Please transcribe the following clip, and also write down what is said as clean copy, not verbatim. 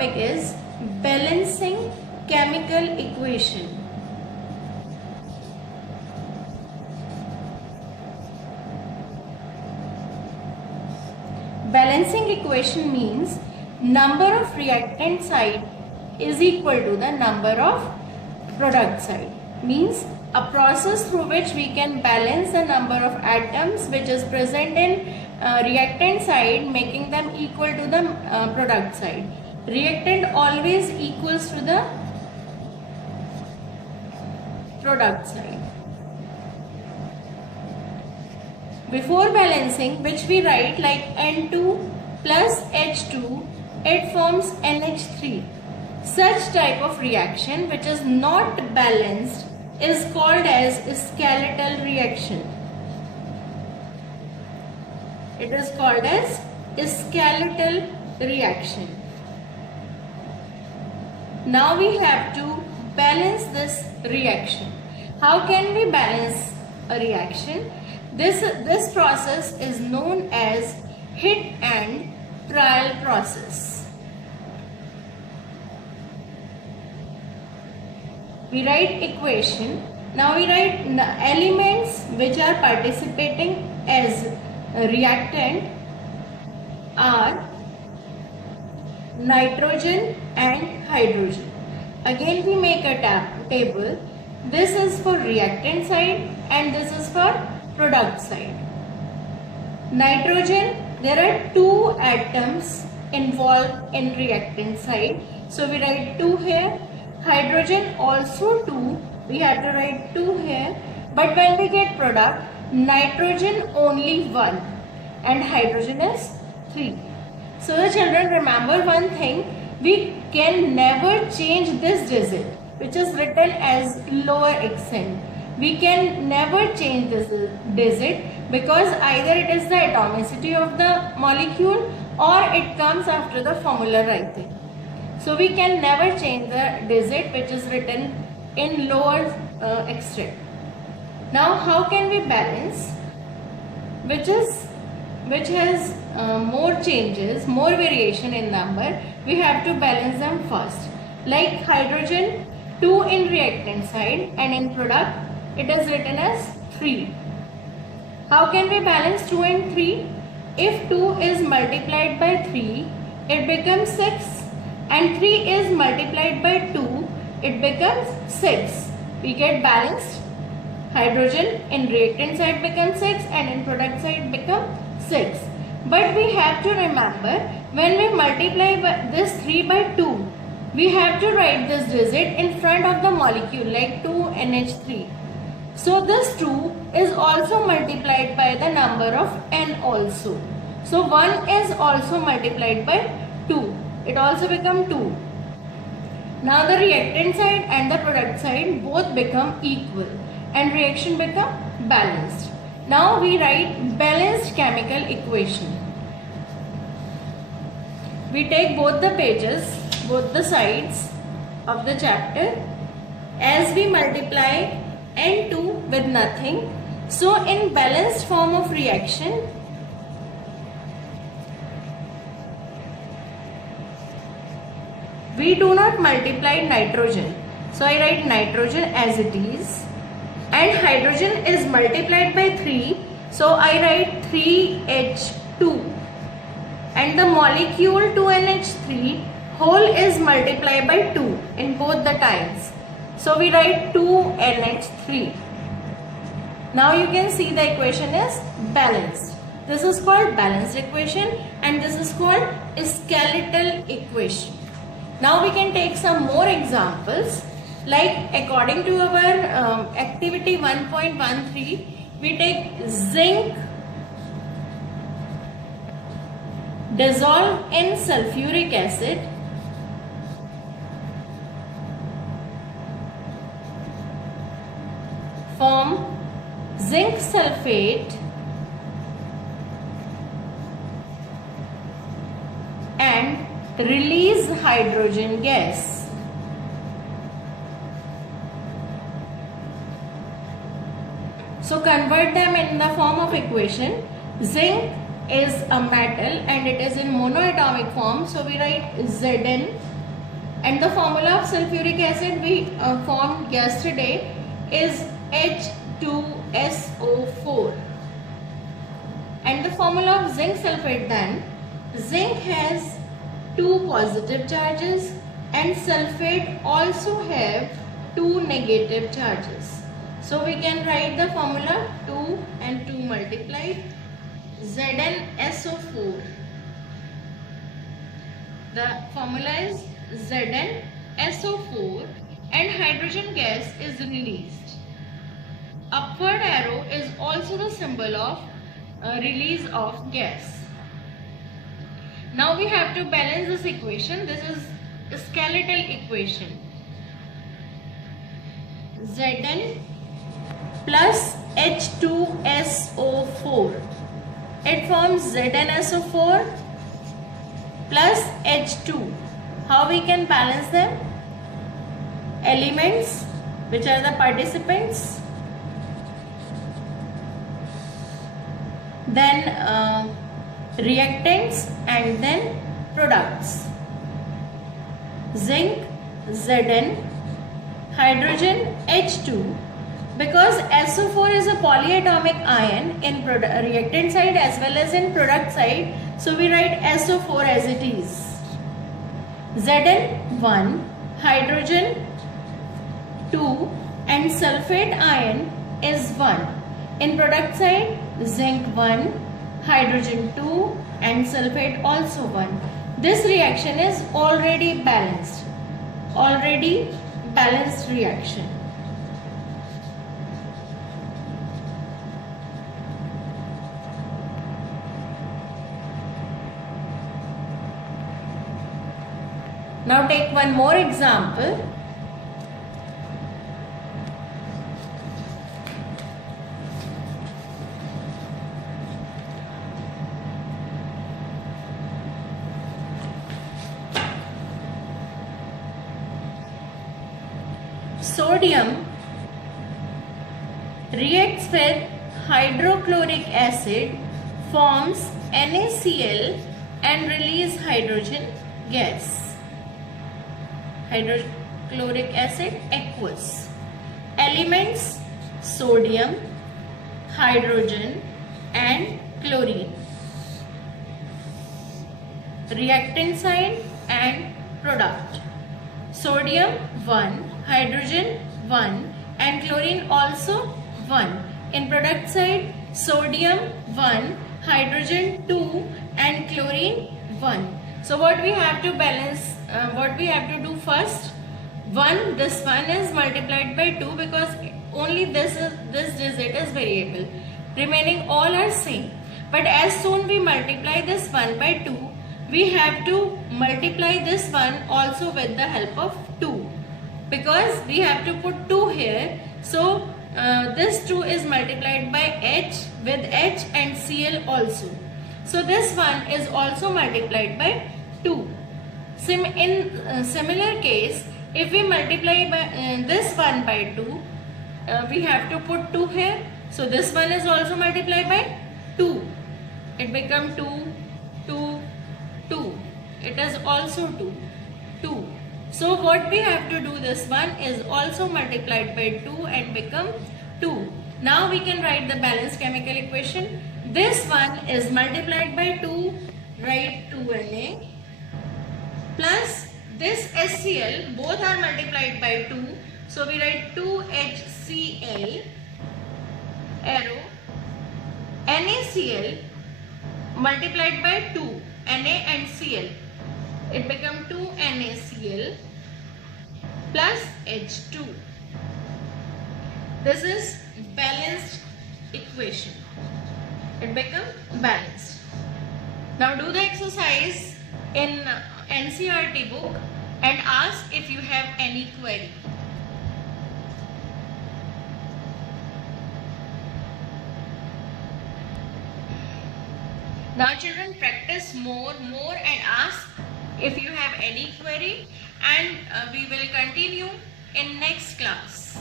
topic is balancing chemical equation. Balancing equation means number of reactant side is equal to the number of product side. Means a process through which we can balance the number of atoms which is present in reactant side, making them equal to the product side. Reactant always equals to the product side. Before balancing, which we write like N2 plus H2, it forms NH3. Such type of reaction which is not balanced is called as skeletal reaction. It is called as skeletal reaction. Now we have to balance this reaction. How can we balance a reaction? This process is known as hit and trial process. We write equation. Now we write elements which are participating as a reactant are nitrogen and hydrogen. Again we make a table. This is for reactant side and this is for product side. Nitrogen, there are 2 atoms involved in reactant side. So we write 2 here. Hydrogen also 2. We have to write 2 here. But when we get product, nitrogen only 1 and hydrogen is 3. So the children, remember one thing. We can never change this digit which is written as lower accent. We can never change this digit because either it is the atomicity of the molecule or it comes after the formula writing. So we can never change the digit which is written in lower extent. Now how can we balance which has more changes, more variation in number? We have to balance them first. Like hydrogen, 2 in reactant side and in product it is written as 3. How can we balance 2 and 3? If 2 is multiplied by 3, it becomes 6 and 3 is multiplied by 2, it becomes 6. We get balanced. Hydrogen in reactant side becomes 6 and in product side becomes 6. But we have to remember, when we multiply this 3 by 2, we have to write this digit in front of the molecule like 2NH3. So this 2 is also multiplied by the number of N also. So 1 is also multiplied by 2. It also becomes 2. Now the reactant side and the product side both become equal and reaction become balanced. Now we write balanced chemical equation. We take both the pages, both the sides of the chapter. As we multiply N2 with nothing, so in balanced form of reaction, we do not multiply nitrogen. So I write nitrogen as it is and hydrogen is multiplied by 3. So I write 3H2 and the molecule 2NH3 whole is multiplied by 2 in both the times. So we write 2NH3. Now you can see the equation is balanced. This is called balanced equation and this is called skeletal equation. Now we can take some more examples, like according to our activity 1.13, we take zinc dissolved in sulfuric acid form zinc sulfate and release hydrogen gas. So convert them in the form of equation. Zinc is a metal and it is in monoatomic form. So we write Zn And the formula of sulfuric acid we formed yesterday is H2SO4. And the formula of zinc sulfate then, zinc has 2 positive charges and sulfate also have 2 negative charges. So we can write the formula 2 and 2 multiplied, ZnSO4. The formula is ZnSO4 and hydrogen gas is released. Upward arrow is also the symbol of release of gas. Now we have to balance this equation. This is a skeletal equation. Zn plus H2SO4. It forms ZnSO4 plus H2. How we can balance them? Elements, which are the participants, then reactants, and then products. Zinc, Zn, hydrogen, H2. Because SO4 is a polyatomic ion in reactant side as well as in product side, so we write SO4 as it is. Zn 1, hydrogen 2 and sulfate ion is 1. In product side, zinc 1, hydrogen 2 and sulfate also 1. This reaction is already balanced reaction. Now take one more example. Sodium reacts with hydrochloric acid, forms NaCl and release hydrogen gas. Hydrochloric acid aqueous. Elements sodium, hydrogen and chlorine. Reactant side and product. Sodium 1, hydrogen 1 and chlorine also 1. In product side, sodium 1, hydrogen 2 and chlorine 1. So what we have to balance, what we have to do first, this one is multiplied by 2 because only this digit is variable. Remaining all are same. But as soon we multiply this 1 by 2, we have to multiply this one also with the help of 2. Because we have to put 2 here. So this 2 is multiplied by H with H and Cl also. So this one is also multiplied by 2. In similar case, if we multiply by, this one by 2, we have to put 2 here. So this one is also multiplied by 2. It becomes 2, 2, 2. It is also 2, 2. So what we have to do, this one is also multiplied by 2 and become 2. Now we can write the balanced chemical equation. This one is multiplied by 2, write 2Na plus this HCl, both are multiplied by 2. So we write 2HCl, arrow, NaCl multiplied by 2, Na and Cl. It becomes 2 NaCl plus H2. This is balanced equation. It becomes balanced. Now do the exercise in NCERT book and ask if you have any query. Now children, practice more and ask if you have any query, and we will continue in next class.